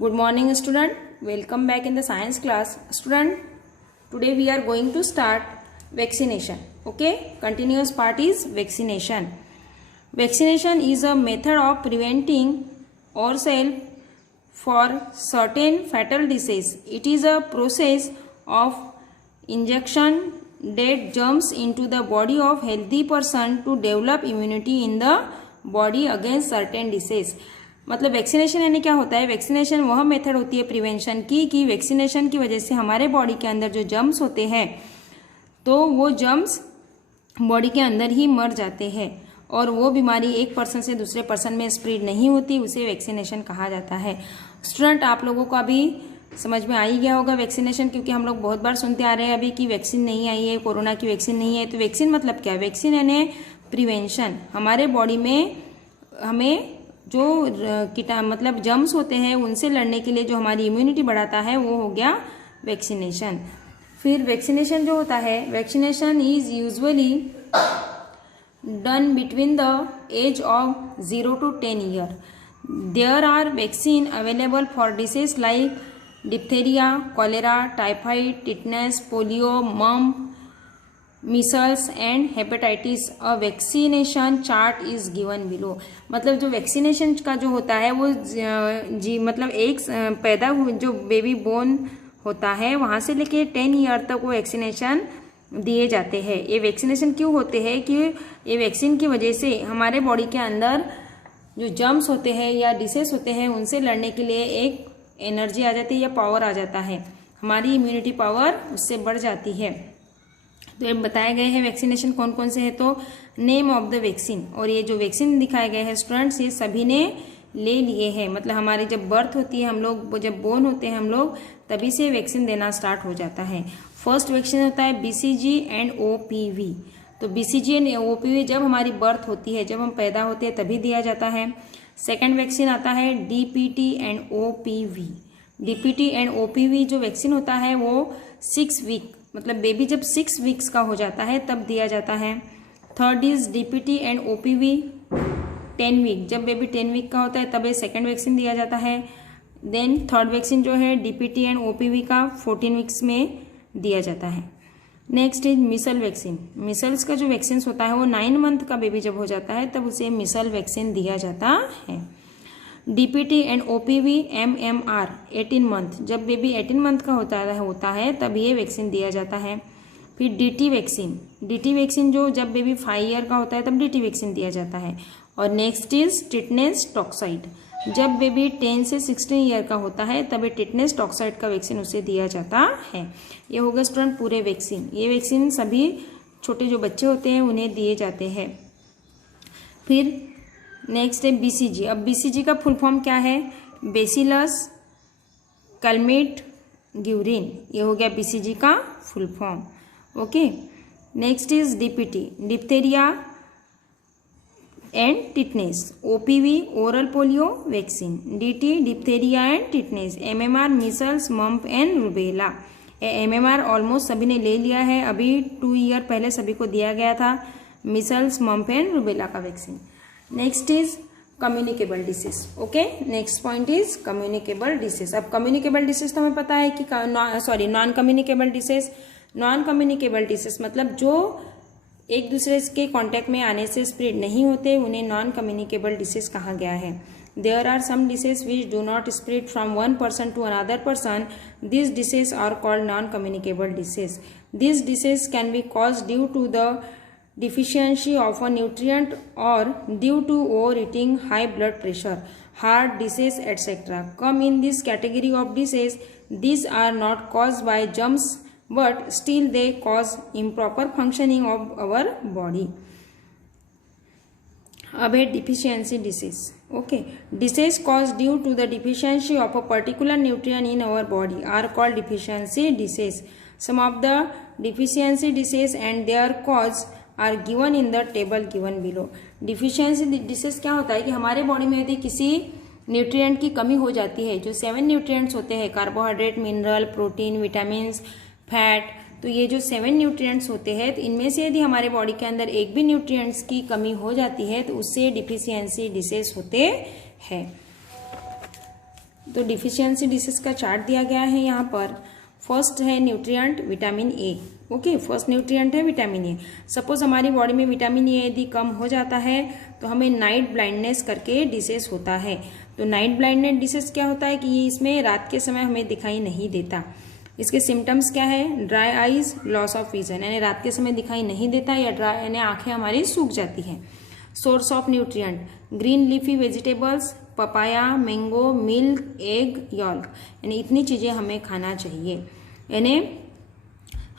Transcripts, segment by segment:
Good morning student, welcome back in the science class. Student, today we are going to start vaccination. Okay, continuous part is vaccination. Vaccination is a method of preventing ourselves for certain fatal disease. It is a process of injection that jumps into the body of healthy person to develop immunity in the body against certain disease. मतलब vaccination यानी क्या होता है? Vaccination वह method होती है prevention की कि वैक्सीनेशन की वजह से हमारे बॉडी के अंदर जो जर्म्स होते हैं तो वो जर्म्स बॉडी के अंदर ही मर जाते हैं और वो बीमारी एक पर्सन से दूसरे पर्सन में स्प्रेड नहीं होती, उसे वैक्सीनेशन कहा जाता है। स्टूडेंट, आप लोगों को अभी समझ में आ ही गया होगा वैक्सीनेशन, क्योंकि हम लोग बहुत बार सुनते आ रहे हैं अभी कि वैक्सीन नहीं आई है, कोरोना की वैक्सीन नहीं है। तो वैक्सीन मतलब क्या? वैक्सीन यानी प्रिवेंशन। हमारे बॉडी में हमें जो मतलब जर्म्स होते हैं उनसे लड़ने के लिए जो हमारी इम्यूनिटी बढ़ाता है वो हो गया वैक्सीनेशन। फिर वैक्सीनेशन जो होता है, vaccination is usually done between the age of 0 to 10 year. There are vaccine available for disease like diphtheria, cholera, typhoid, tetanus, polio, mump, measles and hepatitis. A vaccination chart is given below. मतलब जो vaccination का जो होता है वो मतलब एक पैदा हुए जो बेबी बोर्न होता है वहाँ से लेके 10 ईयर तक वो वैक्सीनेशन दिए जाते हैं। ये वैक्सीनेशन क्यों होते हैं कि ये वैक्सीन की वजह से हमारे बॉडी के अंदर जो जर्म्स होते हैं या डिसीज होते हैं उनसे लड़ने के लिए एक एनर्जी आ जाती है या पावर आ जाता है, हमारी इम्यूनिटी पावर उससे बढ़ जाती है। तो ये बताए गए हैं वैक्सीनेशन कौन कौन से हैं। तो नेम ऑफ द वैक्सीन, और ये जो वैक्सीन दिखाए गए हैं स्टूडेंट्स ये सभी ने ले लिए हैं। मतलब हमारी जब बर्थ होती है, हम लोग जब बोर्न होते हैं हम लोग, तभी से वैक्सीन देना स्टार्ट हो जाता है। फर्स्ट वैक्सीन होता है BCG एंड OPV। तो BCG एंड OPV जब हमारी बर्थ होती है, जब हम पैदा होते हैं तभी दिया जाता है। सेकेंड वैक्सीन आता है DPT and OPV। DPT and OPV जो वैक्सीन होता है वो 6 वीक, मतलब बेबी जब 6 वीक्स का हो जाता है तब दिया जाता है। Third is DPT and OPV 10 week, जब बेबी 10 वीक का होता है तब ये सेकेंड वैक्सीन दिया जाता है। देन थर्ड वैक्सीन जो है DPT एंड OPV का 14 वीक्स में दिया जाता है। Next is measles vaccine. Measles का जो वैक्सीन होता है वो 9 मंथ का बेबी जब हो जाता है तब उसे मिसल वैक्सीन दिया जाता है। DPT and OPV MMR 18 month, जब बेबी 18 मंथ का होता है तब ये वैक्सीन दिया जाता है। फिर DT वैक्सीन, DT वैक्सीन जो जब बेबी 5 ईयर का होता है तब DT वैक्सीन दिया जाता है। और नेक्स्ट इज टिटनेस टॉक्साइड, जब बेबी 10 से 16 ईयर का होता है तब ये टिटनेस टॉक्साइड का वैक्सीन उसे दिया जाता है। ये हो गए स्टूडेंट पूरे वैक्सीन। ये वैक्सीन सभी छोटे जो बच्चे होते हैं उन्हें दिए जाते हैं। फिर नेक्स्ट है BCG। अब BCG का फुल फॉर्म क्या है? Bacillus Calmette Guerin. ये हो गया BCG का full form. Okay, next is DPT, diphtheria and tetanus. OPV oral polio vaccine. DT diphtheria and tetanus. MMR measles, mump and rubella. MMR almost सभी ने ले लिया है, अभी 2 ईयर पहले सभी को दिया गया था मिसल्स, मम्प एंड रूबेला का vaccine. Next is communicable disease. Okay, next point is communicable disease. अब कम्युनिकेबल डिसीज तो हमें पता है कि non communicable disease. Non communicable disease मतलब जो एक दूसरे के कांटेक्ट में आने से स्प्रेड नहीं होते, उन्हें नॉन कम्युनिकेबल डिसीज कहा गया है। There are some disease which do not spread from one person to another person. This disease are called non communicable disease. This disease can be cause due to the deficiency of a nutrient or due to overeating, high blood pressure, heart disease, etc. come in this category of disease. These are not caused by germs but still they cause improper functioning of our body. अब है deficiency disease. Okay, disease caused due to the deficiency of a particular nutrient in our body are called deficiency disease. Some of the deficiency disease and their cause are given in the table given below. Deficiency disease क्या होता है कि हमारे body में यदि किसी nutrient की कमी हो जाती है, जो 7 न्यूट्रिएंट्स होते हैं carbohydrate, mineral, protein, vitamins, fat, तो ये जो 7 न्यूट्रिएंट्स होते हैं तो इनमें से यदि हमारे बॉडी के अंदर एक भी न्यूट्रिएंट्स की कमी हो जाती है तो उससे डिफिशियंसी डिसीज होते हैं। तो डिफिशियंसी डिसीज का चार्ट दिया गया है यहाँ पर। फर्स्ट है nutrient vitamin A. Okay, first nutrient है विटामिन ए। सपोज हमारी बॉडी में विटामिन ए यदि कम हो जाता है तो हमें नाइट ब्लाइंडनेस करके डिसीज होता है। तो नाइट ब्लाइंडनेस डिसीज क्या होता है कि ये इसमें रात के समय हमें दिखाई नहीं देता। इसके सिम्टम्स क्या है? Dry eyes, loss of vision, यानी रात के समय दिखाई नहीं देता या ड्राई यानी आंखें हमारी सूख जाती हैं। Source of nutrient green leafy vegetables, papaya, mango, milk, egg, yolk, यानी इतनी चीज़ें हमें खाना चाहिए। यानी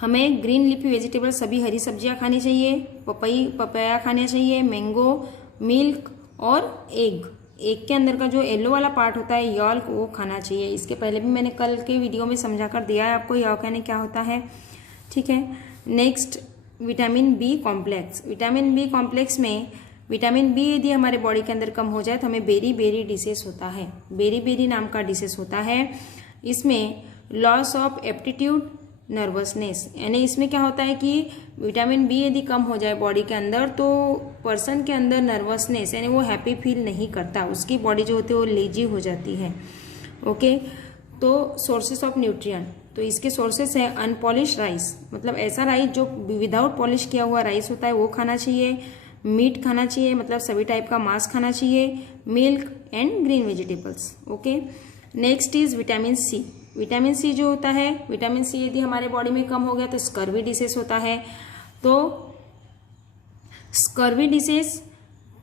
हमें ग्रीन लीफी वेजिटेबल सभी हरी सब्जियां खानी चाहिए, पपाया खाना चाहिए, मैंगो, मिल्क और एग। एग के अंदर का जो येलो वाला पार्ट होता है यॉल्क, वो खाना चाहिए। इसके पहले भी मैंने कल के वीडियो में समझा कर दिया है आपको यॉल्क यानी क्या होता है। ठीक है, next vitamin B complex. Vitamin B complex में विटामिन बी यदि हमारे बॉडी के अंदर कम हो जाए तो हमें बेरी बेरी डिसीज होता है। बेरी बेरी नाम का डिसीज होता है। इसमें लॉस ऑफ एप्टीट्यूड, नर्वसनेस, यानी इसमें क्या होता है कि विटामिन बी यदि कम हो जाए बॉडी के अंदर तो पर्सन के अंदर नर्वसनेस यानी वो हैप्पी फील नहीं करता, उसकी बॉडी जो होती है वो लेजी हो जाती है। ओके, तो सोर्सेस ऑफ न्यूट्रिएंट, तो इसके सोर्सेस है अनपॉलिश राइस, मतलब ऐसा राइस जो विदाउट पॉलिश किया हुआ राइस होता है वो खाना चाहिए। मीट खाना चाहिए, मतलब सभी टाइप का मांस खाना चाहिए। Milk and green vegetables. Okay, next is vitamin C. Vitamin C जो होता है, विटामिन सी यदि हमारे बॉडी में कम हो गया तो स्कर्वी डिसीज होता है। तो स्कर्वी डिसीज,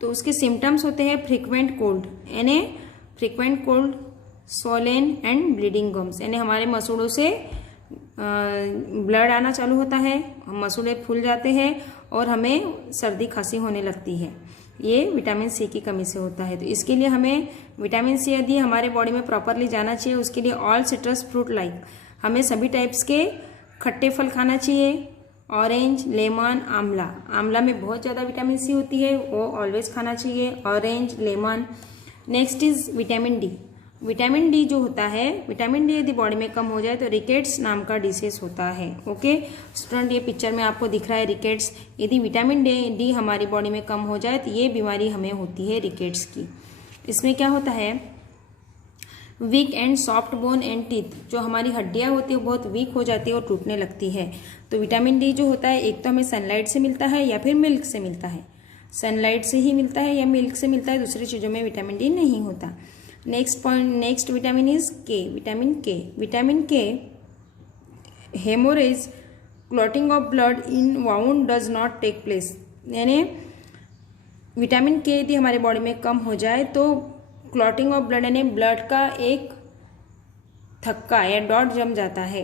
तो उसके सिम्टम्स होते हैं फ्रीक्वेंट कोल्ड, यानी frequent cold, Solan and bleeding gums, यानी हमारे मसूड़ों से ब्लड आना चालू होता है, मसूड़े फूल जाते हैं और हमें सर्दी खांसी होने लगती है। ये विटामिन सी की कमी से होता है। तो इसके लिए हमें विटामिन सी यदि हमारे बॉडी में प्रॉपरली जाना चाहिए उसके लिए ऑल सिट्रस फ्रूट लाइक, हमें सभी टाइप्स के खट्टे फल खाना चाहिए। ऑरेंज, लेमन, आंवला, आंवला में बहुत ज़्यादा विटामिन सी होती है, वो ऑलवेज खाना चाहिए। Orange, lemon. Next is vitamin D. Vitamin D जो होता है, विटामिन डी यदि बॉडी में कम हो जाए तो रिकेट्स नाम का डिसीज होता है। ओके स्टूडेंट, ये पिक्चर में आपको दिख रहा है रिकेट्स। यदि विटामिन डी हमारी बॉडी में कम हो जाए तो ये बीमारी हमें होती है रिकेट्स की। इसमें क्या होता है, weak and soft bone and teeth, जो हमारी हड्डियां होती है वो बहुत वीक हो जाती है और टूटने लगती है। तो विटामिन डी जो होता है एक तो हमें सनलाइट से मिलता है या फिर मिल्क से मिलता है। सनलाइट से ही मिलता है या मिल्क से मिलता है, दूसरी चीज़ों में विटामिन डी नहीं होता। Next point, next vitamin is K, vitamin K. Vitamin K haemorrhage, clotting of blood in wound does not take place, यानी विटामिन के यदि हमारे बॉडी में कम हो जाए तो क्लॉटिंग ऑफ ब्लड यानी ब्लड का एक थक्का या डॉट जम जाता है।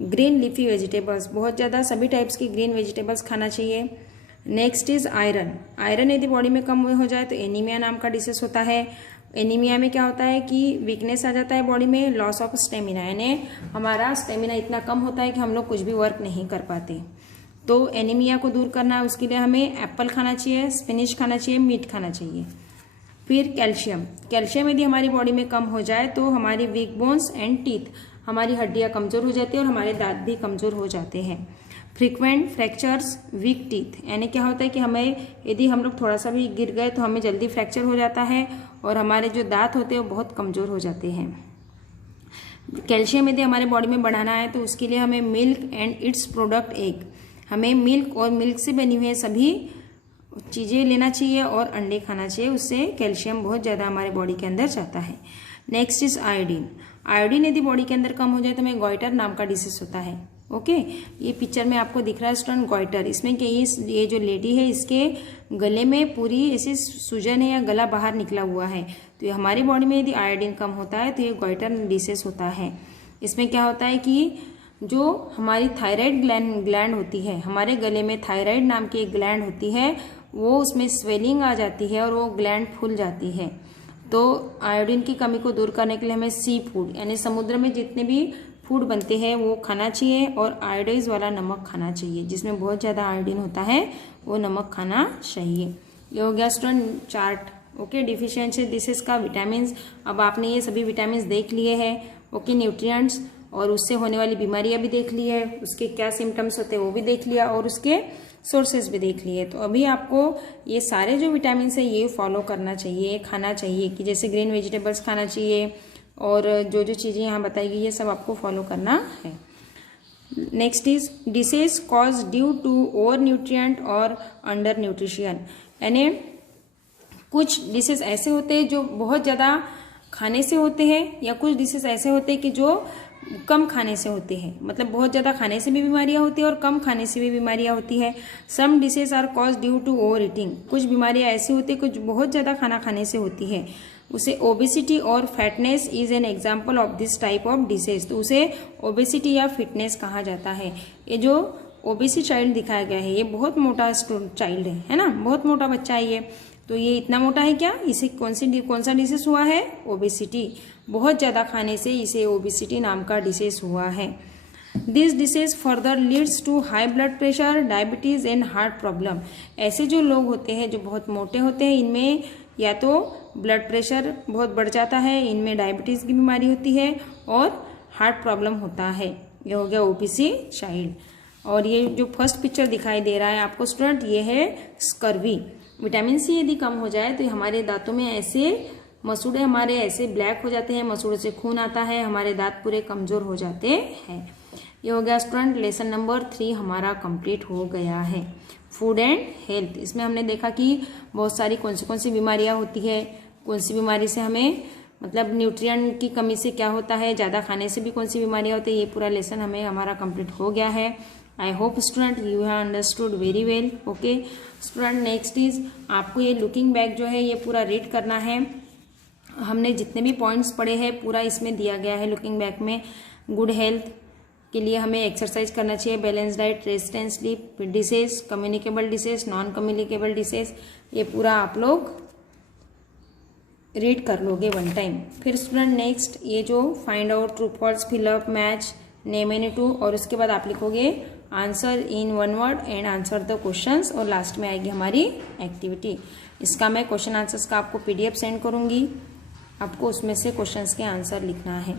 ग्रीन लीफी वेजिटेबल्स, बहुत ज़्यादा सभी टाइप्स की ग्रीन वेजिटेबल्स खाना चाहिए। Next is iron. आयरन यदि बॉडी में कम हो जाए तो एनीमिया नाम का डिसीज होता है। एनीमिया में क्या होता है कि वीकनेस आ जाता है बॉडी में, लॉस ऑफ स्टेमिना, यानी हमारा स्टेमिना इतना कम होता है कि हम लोग कुछ भी वर्क नहीं कर पाते। तो एनीमिया को दूर करना है उसके लिए हमें एप्पल खाना चाहिए, स्पिनिच खाना चाहिए, मीट खाना चाहिए। फिर कैल्शियम, कैल्शियम यदि हमारी बॉडी में कम हो जाए तो हमारी वीक बोन्स एंड टीथ, हमारी हड्डियाँ कमज़ोर हो जाती है और हमारे दांत भी कमज़ोर हो जाते हैं। फ्रीक्वेंट फ्रैक्चर्स, वीक टीथ, यानी क्या होता है कि हमें यदि हम लोग थोड़ा सा भी गिर गए तो हमें जल्दी फ्रैक्चर हो जाता है और हमारे जो दांत होते हैं वो बहुत कमज़ोर हो जाते हैं। कैल्शियम यदि हमारे बॉडी में बढ़ाना है तो उसके लिए हमें milk and it's product egg, हमें मिल्क और मिल्क से बनी हुई सभी चीज़ें लेना चाहिए और अंडे खाना चाहिए, उससे कैल्शियम बहुत ज़्यादा हमारे बॉडी के अंदर जाता है। Next is iodine. आयोडीन यदि बॉडी के अंदर कम हो जाए तो हमें गॉइटर नाम का डिसीज होता है। ओके, ये पिक्चर में आपको दिख रहा है स्टूडेंट गॉइटर। इसमें कि ये जो लेडी है इसके गले में पूरी ऐसी सूजन है या गला बाहर निकला हुआ है, तो ये हमारी बॉडी में यदि आयोडीन कम होता है तो ये गॉइटर डिसीज होता है। इसमें क्या होता है कि जो हमारी थायराइड ग्लैंड होती है, हमारे गले में थायराइड नाम की एक ग्लैंड होती है, वो उसमें स्वेलिंग आ जाती है और वो ग्लैंड फूल जाती है। तो आयोडीन की कमी को दूर करने के लिए हमें सी फूड यानी समुद्र में जितने भी फूड बनते हैं वो खाना चाहिए और आयोडाइज वाला नमक खाना चाहिए, जिसमें बहुत ज़्यादा आयोडीन होता है वो नमक खाना चाहिए। ये हो गया student chart. Okay, deficiency disease का विटामिन। अब आपने ये सभी विटामिन देख लिए हैं। ओके, न्यूट्रिएंट्स और उससे होने वाली बीमारियां भी देख ली है, उसके क्या सिम्टम्स होते हैं वो भी देख लिया और उसके सोर्सेज भी देख लिए। तो अभी आपको ये सारे जो विटामिन है ये फॉलो करना चाहिए, खाना चाहिए कि जैसे ग्रीन वेजिटेबल्स खाना चाहिए, और जो जो चीज़ें यहाँ बताई गई ये सब आपको फॉलो करना है। Next is disease cause due to over nutrient or under nutrition, यानी कुछ डिसीज ऐसे होते हैं जो बहुत ज़्यादा खाने से होते हैं, या कुछ डिसीज ऐसे होते हैं कि जो कम खाने से होते हैं, मतलब बहुत ज़्यादा खाने से भी बीमारियां होती है और कम खाने से भी बीमारियां होती है। Some disease are cause due to over eating, कुछ बीमारियां ऐसी होती है कुछ बहुत ज़्यादा खाना खाने से होती है। उसे ओबेसिटी और fatness is an example of this type of disease, तो उसे ओबेसिटी या फिटनेस कहा जाता है। ये जो ओबेसी चाइल्ड दिखाया गया है ये बहुत मोटा चाइल्ड है ना, बहुत मोटा बच्चा है ये, तो ये इतना मोटा है क्या, इसे कौन सा डिसीज हुआ है, ओबेसिटी, बहुत ज़्यादा खाने से इसे ओबेसिटी नाम का डिसीज हुआ है। This disease further leads to high blood pressure, diabetes and heart problem. ऐसे जो लोग होते हैं जो बहुत मोटे होते हैं इनमें या तो ब्लड प्रेशर बहुत बढ़ जाता है, इनमें डायबिटीज की बीमारी होती है और हार्ट प्रॉब्लम होता है। ये हो गया ओबेसी चाइल्ड। और ये जो फर्स्ट पिक्चर दिखाई दे रहा है आपको स्टूडेंट, ये है स्कर्वी। विटामिन सी यदि कम हो जाए तो हमारे दांतों में ऐसे मसूड़े हमारे ऐसे ब्लैक हो जाते हैं, मसूड़ों से खून आता है, हमारे दांत पूरे कमजोर हो जाते हैं। ये हो गया स्टूडेंट लेसन नंबर 3 हमारा कंप्लीट हो गया है। फूड एंड हेल्थ, इसमें हमने देखा कि बहुत सारी कौन सी बीमारियां होती है, कौन सी बीमारी से हमें मतलब न्यूट्रिएंट की कमी से क्या होता है, ज़्यादा खाने से भी कौन सी बीमारियां होती है, ये पूरा लेसन हमारा कंप्लीट हो गया है। I hope student you have understood very well. Okay student, next is आपको ये लुकिंग बैक जो है ये पूरा रीड करना है। हमने जितने भी पॉइंट्स पढ़े हैं पूरा इसमें दिया गया है लुकिंग बैक में। गुड हेल्थ के लिए हमें एक्सरसाइज करना चाहिए, balance diet, rest and sleep, disease, communicable disease, non communicable disease, ये पूरा आप लोग रीड कर लोगे वन टाइम। फिर स्टूडेंट नेक्स्ट ये जो find out, true false, fill up, match, name any two, और उसके बाद आप लिखोगे answer in one word and answer the questions, और लास्ट में आएगी हमारी एक्टिविटी। इसका मैं क्वेश्चन आंसर्स का आपको PDF सेंड करूंगी, आपको उसमें से क्वेश्चंस के आंसर लिखना है।